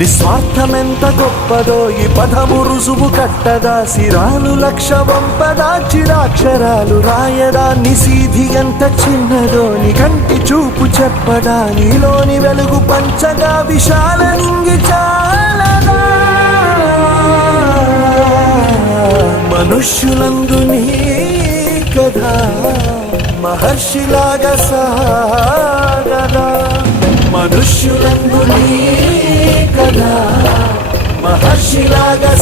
నిస్వార్థమెంత గొప్పదో ఈ పదము రుజువు కట్టదా, సిరాలు లక్ష వంపదా, చిరాక్షరాలు రాయదా, నిసీధి ఎంత చిన్నదో నీ కంటి చూపు చెప్పదా, నీలోని వెలుగు పంచగా విశాల నింగి చాలదా. మనుష్యులందు నీ కథా మహర్షిలాగా సాగదా, మనుష్యులందు నీ కథా మహర్షిలాగా